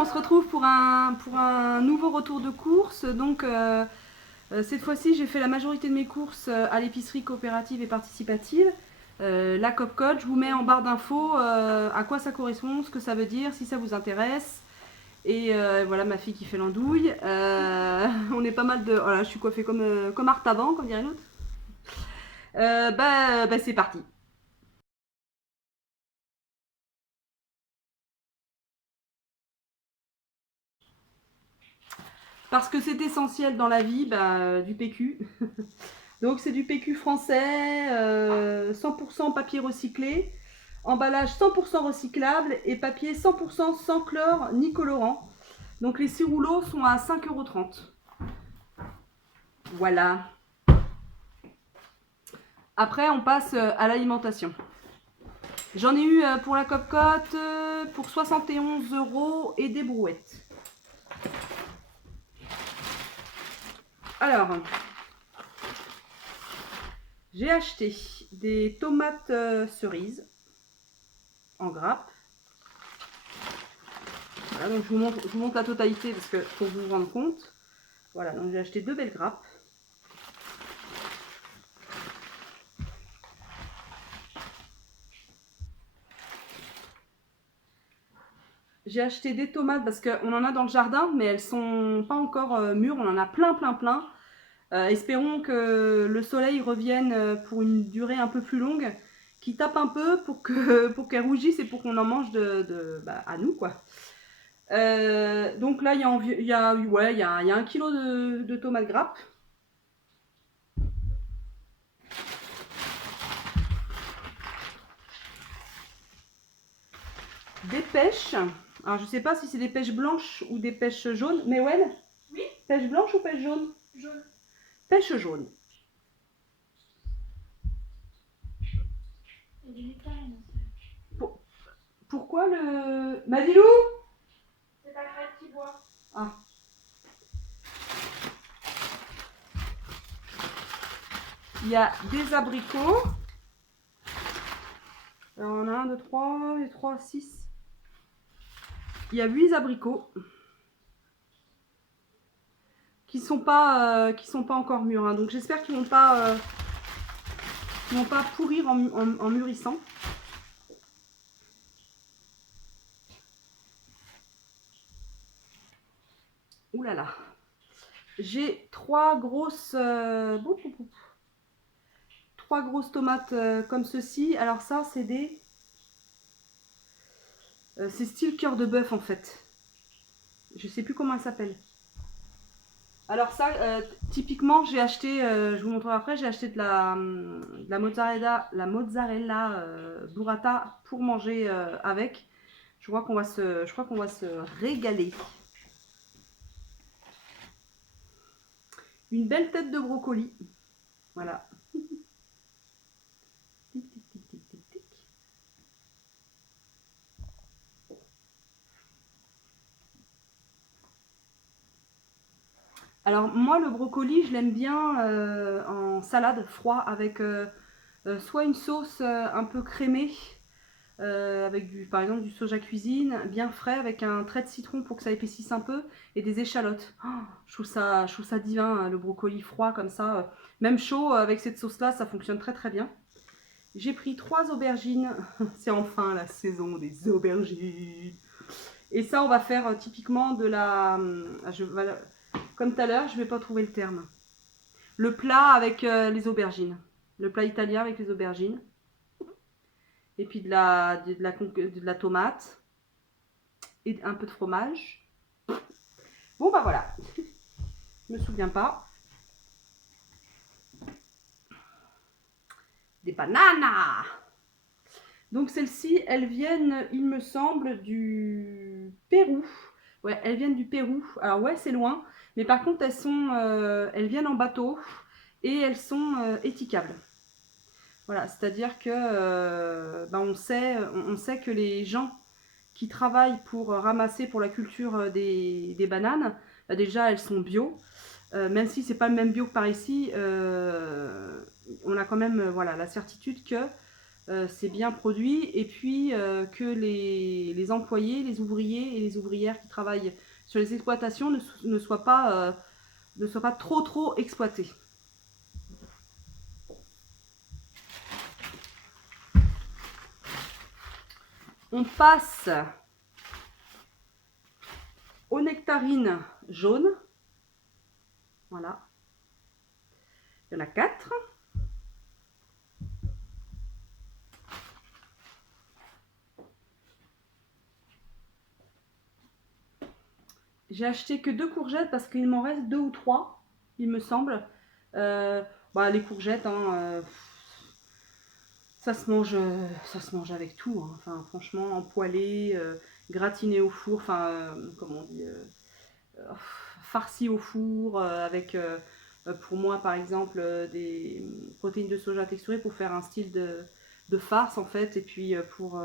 on se retrouve pour un nouveau retour de course. Donc cette fois-ci, j'ai fait la majorité de mes courses à l'épicerie coopérative et participative. La Copcode, je vous mets en barre d'infos à quoi ça correspond, ce que ça veut dire, si ça vous intéresse. Et voilà ma fille qui fait l'andouille. On est pas mal de... Voilà, je suis coiffée comme Artaban, comme dirait l'autre. C'est parti. Parce que c'est essentiel dans la vie, du PQ. Donc c'est du PQ français, 100% papier recyclé, emballage 100% recyclable et papier 100% sans chlore ni colorant. Donc les 6 rouleaux sont à 5,30 €. Voilà. Après on passe à l'alimentation. J'en ai eu pour la Copcote pour 71 € et des brouettes. Alors, j'ai acheté des tomates cerises en grappe. Voilà, donc je vous montre la totalité parce que pour vous rendre compte. Voilà, donc j'ai acheté 2 belles grappes. J'ai acheté des tomates parce qu'on en a dans le jardin, mais elles sont pas encore mûres. On en a plein. Espérons que le soleil revienne pour une durée un peu plus longue, qui tape un peu pour qu'elles rougissent et pour qu'on en mange à nous, quoi. Donc là, il y a 1 kilo de tomates grappes. Des pêches. Alors, je sais pas si c'est des pêches blanches ou des pêches jaunes. Mais ouais. Oui. Pêche blanche ou pêche jaune? Jaune. Pêche jaune. Pourquoi le... Madilou? C'est ta crête qui boit. Ah. Il y a des abricots. Alors, on a 1, 2, 3, et 3, 6. Il y a 8 abricots qui sont pas encore mûrs. Hein. Donc j'espère qu'ils vont pas pourrir en mûrissant. Ouh là là. J'ai 3 grosses tomates comme ceci. Alors ça, c'est des... c'est style cœur de bœuf en fait. Je sais plus comment elles s'appellent. Alors ça, typiquement, j'ai acheté, je vous montrerai après, j'ai acheté de la mozzarella burrata pour manger avec. Je crois qu'on va se régaler. Une belle tête de brocoli. Voilà. Alors moi le brocoli je l'aime bien en salade froid avec soit une sauce un peu crémée avec par exemple du soja cuisine bien frais avec un trait de citron pour que ça épaississe un peu et des échalotes. Oh, je trouve ça divin hein, le brocoli froid comme ça. Même chaud avec cette sauce là ça fonctionne très bien. J'ai pris 3 aubergines. C'est enfin la saison des aubergines. Et ça on va faire typiquement de la... comme tout à l'heure, je ne vais pas trouver le terme. Le plat avec les aubergines. Le plat italien avec les aubergines. Et puis de la tomate. Et un peu de fromage. Bon bah voilà. Je me souviens pas. Des bananes. Donc celles-ci, elles viennent, il me semble, du Pérou. Ouais, elles viennent du Pérou. Alors ouais, c'est loin. Mais par contre, elles viennent en bateau. Et elles sont étiquables. Voilà, c'est-à-dire que on sait que les gens qui travaillent pour ramasser pour la culture des bananes, déjà elles sont bio, même si c'est pas le même bio que par ici, on a quand même voilà, la certitude que c'est bien produit, et puis que les employés, les ouvriers et les ouvrières qui travaillent sur les exploitations ne soient pas trop exploités. On passe aux nectarines jaunes. Voilà. Il y en a 4. J'ai acheté que 2 courgettes parce qu'il m'en reste 2 ou 3, il me semble. Les courgettes, hein, ça se mange avec tout, hein. Enfin, franchement, empoilé, gratiné au four, enfin, comment on dit, farci au four, avec, pour moi, par exemple, des protéines de soja texturées pour faire un style de farce, en fait. Et puis, pour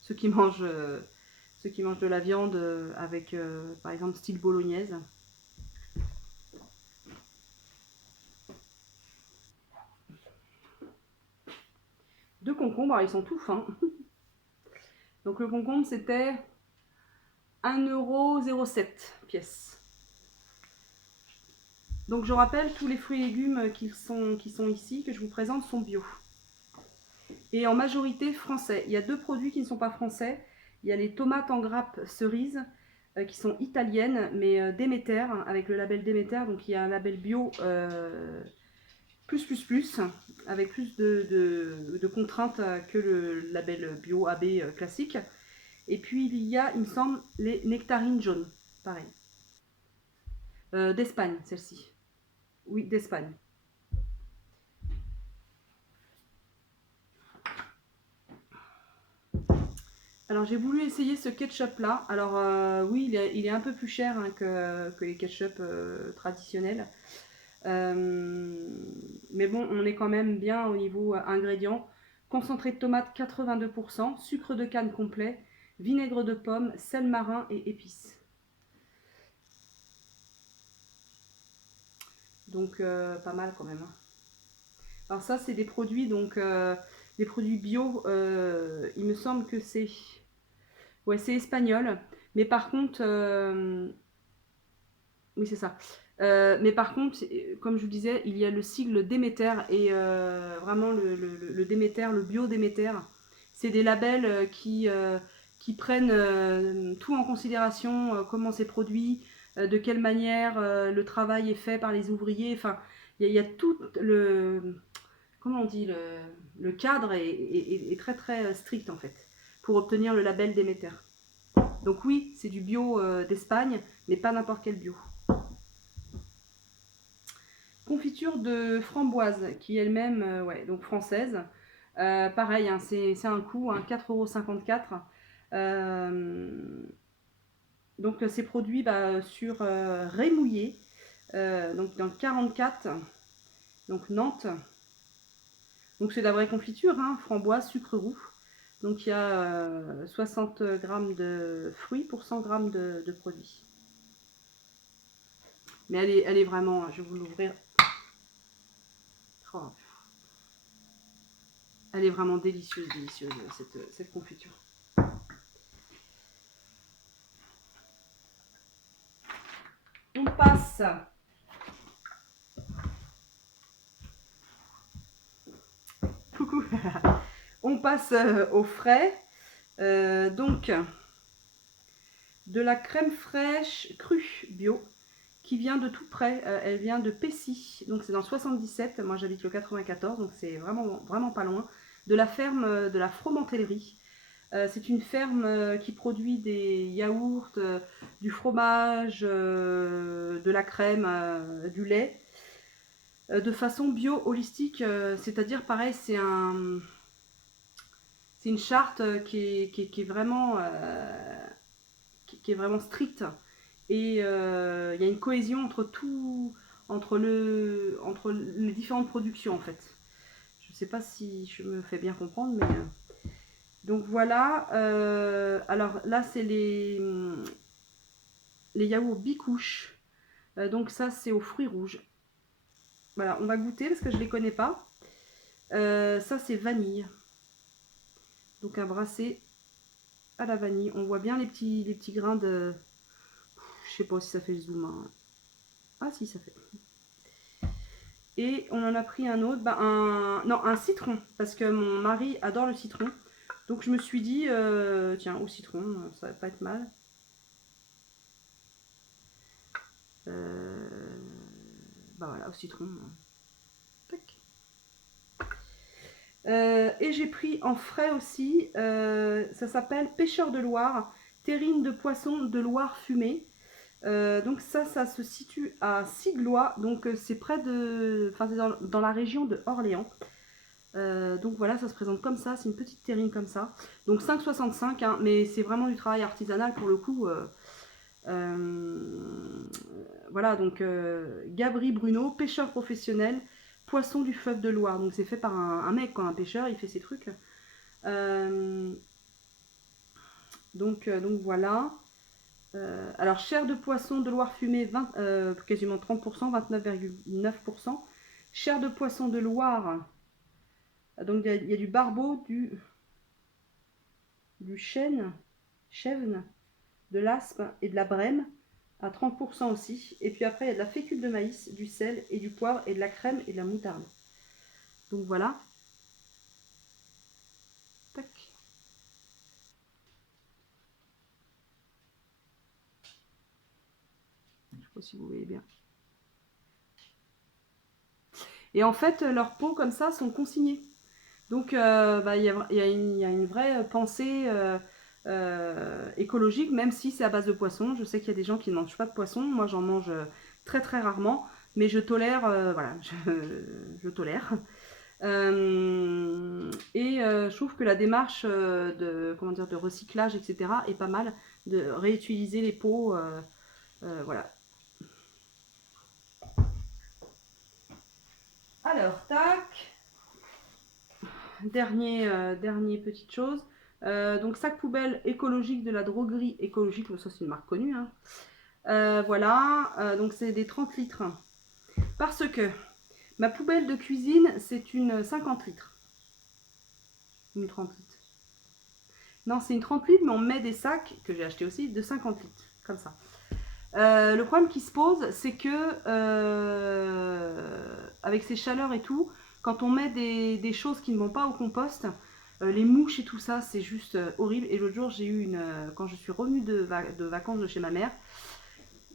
ceux qui mangent de la viande avec, par exemple, style bolognaise. Deux concombres, alors ils sont tout fins. Donc le concombre, c'était 1,07 € pièce. Donc je rappelle, tous les fruits et légumes qui sont ici, que je vous présente, sont bio. Et en majorité français. Il y a 2 produits qui ne sont pas français. Il y a les tomates en grappe cerise, qui sont italiennes, mais Déméter, avec le label Déméter. Donc il y a un label bio plus, avec plus de contraintes que le label bio AB classique. Et puis il y a, il me semble, les nectarines jaunes, pareil. D'Espagne, celle-ci. Oui, d'Espagne. Alors j'ai voulu essayer ce ketchup là. Alors oui, il est un peu plus cher, hein, que les ketchup traditionnels. Mais bon, on est quand même bien au niveau ingrédients. Concentré de tomate 82%, sucre de canne complet, vinaigre de pomme, sel marin et épices. Donc pas mal quand même, hein. Alors ça, c'est des produits, donc des produits bio. Il me semble que c'est espagnol. Mais par contre, oui, c'est ça. Mais par contre, comme je vous disais, il y a le sigle Déméter, et vraiment le Déméter, le bio Déméter, c'est des labels qui prennent tout en considération, comment c'est produit, de quelle manière le travail est fait par les ouvriers. Enfin, il y a tout comment on dit, le cadre est très très strict en fait, pour obtenir le label Déméter. Donc oui, c'est du bio d'Espagne, mais pas n'importe quel bio. Confiture de framboise, qui elle-même, ouais, donc française. Pareil, hein, c'est un coût, hein, 4,54 €. Donc c'est produit sur Rémouillé, donc dans le 44, donc Nantes. Donc c'est de la vraie confiture, hein, framboise, sucre roux. Donc il y a 60 g de fruits pour 100 g de produits. Mais elle est vraiment, je vais vous l'ouvrir. Oh. Elle est vraiment délicieuse, cette confiture. On passe coucou. On passe au frais. Donc de la crème fraîche crue bio, qui vient de tout près. Elle vient de Pessy, donc c'est dans le 77. Moi j'habite le 94, donc c'est vraiment pas loin. De la ferme de la Fromentellerie. C'est une ferme qui produit des yaourts, du fromage, de la crème, du lait, de façon bio holistique. C'est-à-dire, pareil, c'est une charte qui est vraiment stricte. Et il y a une cohésion entre les différentes productions en fait. Je ne sais pas si je me fais bien comprendre, mais donc voilà. Alors là, c'est les yaourts bicouches. Donc ça, c'est aux fruits rouges. Voilà, on va goûter parce que je ne les connais pas. Ça, c'est vanille. Donc un brassé à la vanille. On voit bien les petits grains de... Je sais pas si ça fait le zoom. Hein. Ah si, ça fait. Et on en a pris un autre, un citron, parce que mon mari adore le citron. Donc je me suis dit, tiens, au citron, ça va pas être mal. Voilà, au citron. Tac. Et j'ai pris en frais aussi, ça s'appelle Pêcheur de Loire, terrine de poisson de Loire fumée. Donc ça se situe à Siglois, donc c'est près de, enfin c'est dans la région de Orléans. Donc voilà, ça se présente comme ça, c'est une petite terrine comme ça. Donc 5,65, hein, mais c'est vraiment du travail artisanal pour le coup. Voilà, donc Gabri Bruno, pêcheur professionnel, poisson du fleuve de Loire. Donc c'est fait par un mec, quoi, un pêcheur, il fait ses trucs. Donc voilà. Alors chair de poisson de Loire fumée, quasiment 30%, 29,9%. Chair de poisson de Loire, donc il y a du barbeau, du chêne, de l'aspe et de la brème à 30% aussi. Et puis après, il y a de la fécule de maïs, du sel et du poivre et de la crème et de la moutarde. Donc voilà. Tac. Je ne sais pas si vous voyez bien. Et en fait, leurs pots comme ça sont consignés. Donc il y a une vraie pensée écologique, même si c'est à base de poisson. Je sais qu'il y a des gens qui ne mangent pas de poisson. Moi, j'en mange très très rarement. Mais je tolère, voilà, je tolère. Je trouve que la démarche de recyclage, etc., est pas mal, de réutiliser les pots, voilà. Alors, tac, dernier petite chose. Donc sac poubelle écologique de la droguerie écologique, ça c'est une marque connue. Hein. Voilà, donc c'est des 30 litres. Parce que ma poubelle de cuisine, c'est une 50 litres. Une 30 litres. Non, c'est une 30 litres, mais on met des sacs, que j'ai acheté aussi, de 50 litres, comme ça. Le problème qui se pose, c'est que avec ces chaleurs et tout, quand on met des choses qui ne vont pas au compost, les mouches et tout ça, c'est juste horrible. Et l'autre jour, j'ai eu quand je suis revenue de vacances de chez ma mère,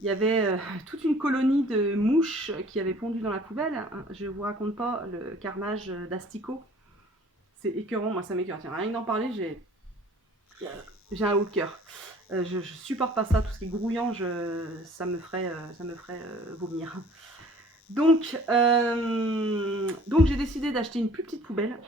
il y avait toute une colonie de mouches qui avaient pondu dans la poubelle. Je vous raconte pas le carnage d'asticots. C'est écœurant, moi ça m'écœure. Tiens, rien que d'en parler, j'ai un haut de cœur. Je supporte pas ça, tout ce qui est grouillant, ça me ferait vomir. Donc j'ai décidé d'acheter une plus petite poubelle,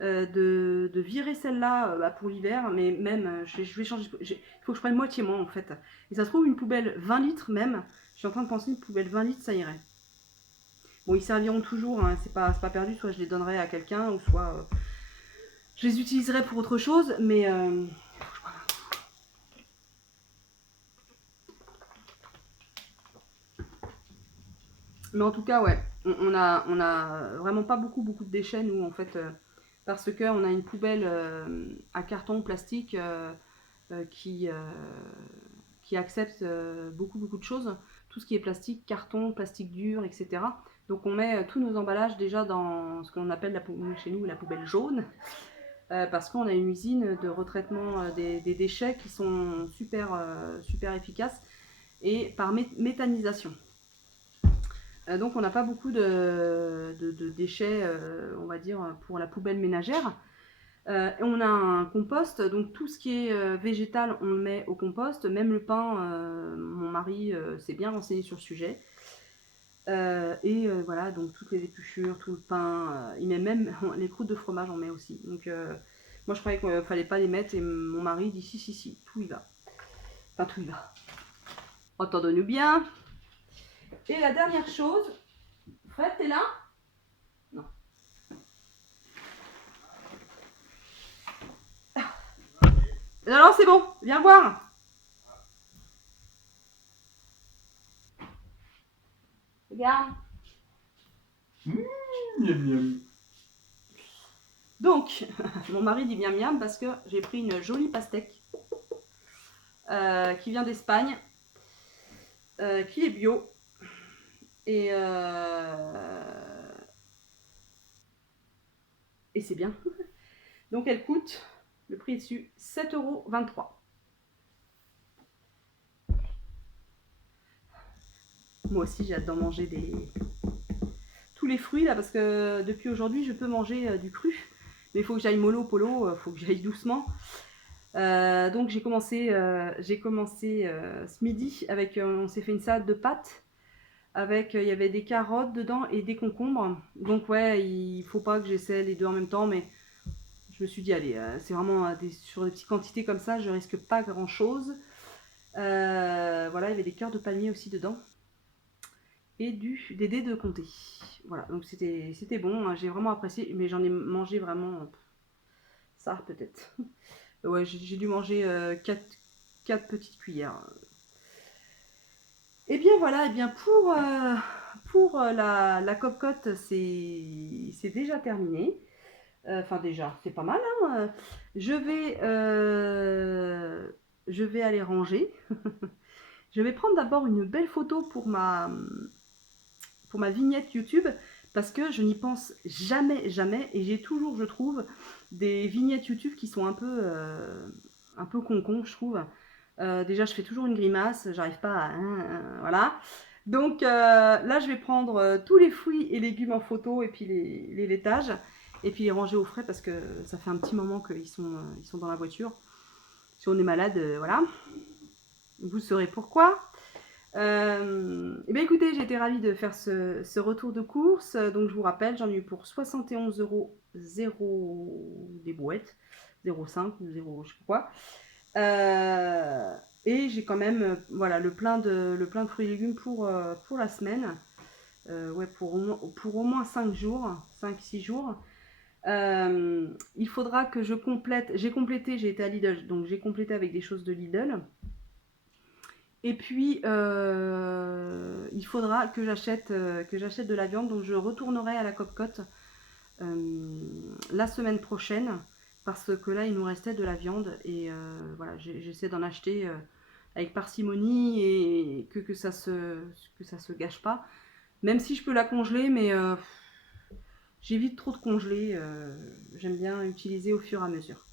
de virer celle-là pour l'hiver, mais même je vais changer. Il faut que je prenne moitié moins en fait. Et ça se trouve une poubelle 20 litres même. Je suis en train de penser une poubelle 20 litres, ça irait. Bon, ils serviront toujours, hein, c'est pas perdu. Soit je les donnerai à quelqu'un, ou soit je les utiliserai pour autre chose, mais mais en tout cas, ouais, on a vraiment pas beaucoup de déchets, nous, en fait, parce qu'on a une poubelle à carton, plastique, qui accepte beaucoup de choses. Tout ce qui est plastique, carton, plastique dur, etc. Donc on met tous nos emballages déjà dans ce qu'on appelle chez nous la poubelle jaune, parce qu'on a une usine de retraitement des déchets qui sont super efficaces et par méthanisation. Donc on n'a pas beaucoup de déchets, on va dire, pour la poubelle ménagère. On a un compost, donc tout ce qui est végétal, on le met au compost. Même le pain, mon mari s'est bien renseigné sur le sujet. Voilà, donc toutes les épluchures, tout le pain, il met même les croûtes de fromage, on met aussi. Donc moi je croyais qu'il ne fallait pas les mettre et mon mari dit si, tout y va. Enfin tout y va. Entendons-nous bien. Et la dernière chose, Fred, t'es là? Non. Non, c'est bon, viens voir. Regarde. Miam miam. Donc, mon mari dit miam miam parce que j'ai pris une jolie pastèque qui vient d'Espagne, qui est bio. Et c'est bien. Donc elle coûte, le prix est dessus, 7,23 €. Moi aussi j'ai hâte d'en manger tous les fruits là parce que depuis aujourd'hui je peux manger du cru. Mais il faut que j'aille mollo polo, il faut que j'aille doucement. Donc j'ai commencé ce midi avec, on s'est fait une salade de pâtes avec, il y avait des carottes dedans et des concombres. Donc ouais, il faut pas que j'essaie les deux en même temps, mais je me suis dit allez, c'est vraiment sur des petites quantités comme ça, je risque pas grand chose. Voilà, il y avait des cœurs de palmier aussi dedans et des dés de comté. Voilà, donc c'était bon, hein, j'ai vraiment apprécié, mais j'en ai mangé vraiment ça peut-être. Ouais, j'ai dû manger 4 petites cuillères. Et bien voilà, et bien pour la cocotte, c'est déjà terminé. Enfin déjà, c'est pas mal, hein. Je vais aller ranger. Je vais prendre d'abord une belle photo pour ma vignette YouTube parce que je n'y pense jamais, jamais. Et j'ai toujours, je trouve, des vignettes YouTube qui sont un peu con, je trouve. Déjà, je fais toujours une grimace, j'arrive pas à... voilà. Donc là, je vais prendre tous les fruits et légumes en photo et puis les laitages et puis les ranger au frais parce que ça fait un petit moment qu'ils sont dans la voiture. Si on est malade, voilà. Vous saurez pourquoi. Et bien écoutez, j'ai été ravie de faire ce retour de course. Donc je vous rappelle, j'en ai eu pour 71 €, 0 des brouettes, 0,5 ou 0 je sais pas quoi. Et j'ai quand même voilà, le plein de fruits et légumes pour la semaine. Ouais, pour au moins 5 jours, 5-6 jours. Il faudra que je complète. J'ai été à Lidl, donc j'ai complété avec des choses de Lidl. Et puis, il faudra que j'achète de la viande. Donc, je retournerai à la Copcote la semaine prochaine. Parce que là, il nous restait de la viande. Et voilà, j'essaie d'en acheter avec parcimonie et que ça se gâche pas. Même si je peux la congeler, mais j'évite trop de congeler. J'aime bien utiliser au fur et à mesure.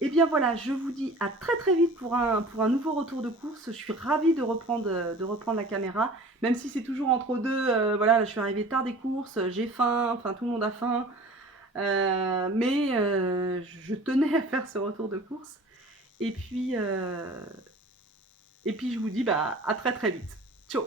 Et bien voilà, je vous dis à très très vite pour un nouveau retour de course. Je suis ravie de reprendre la caméra, même si c'est toujours entre deux. Voilà, je suis arrivée tard des courses, j'ai faim, enfin tout le monde a faim. Mais je tenais à faire ce retour de course. Et puis je vous dis bah, à très très vite. Ciao.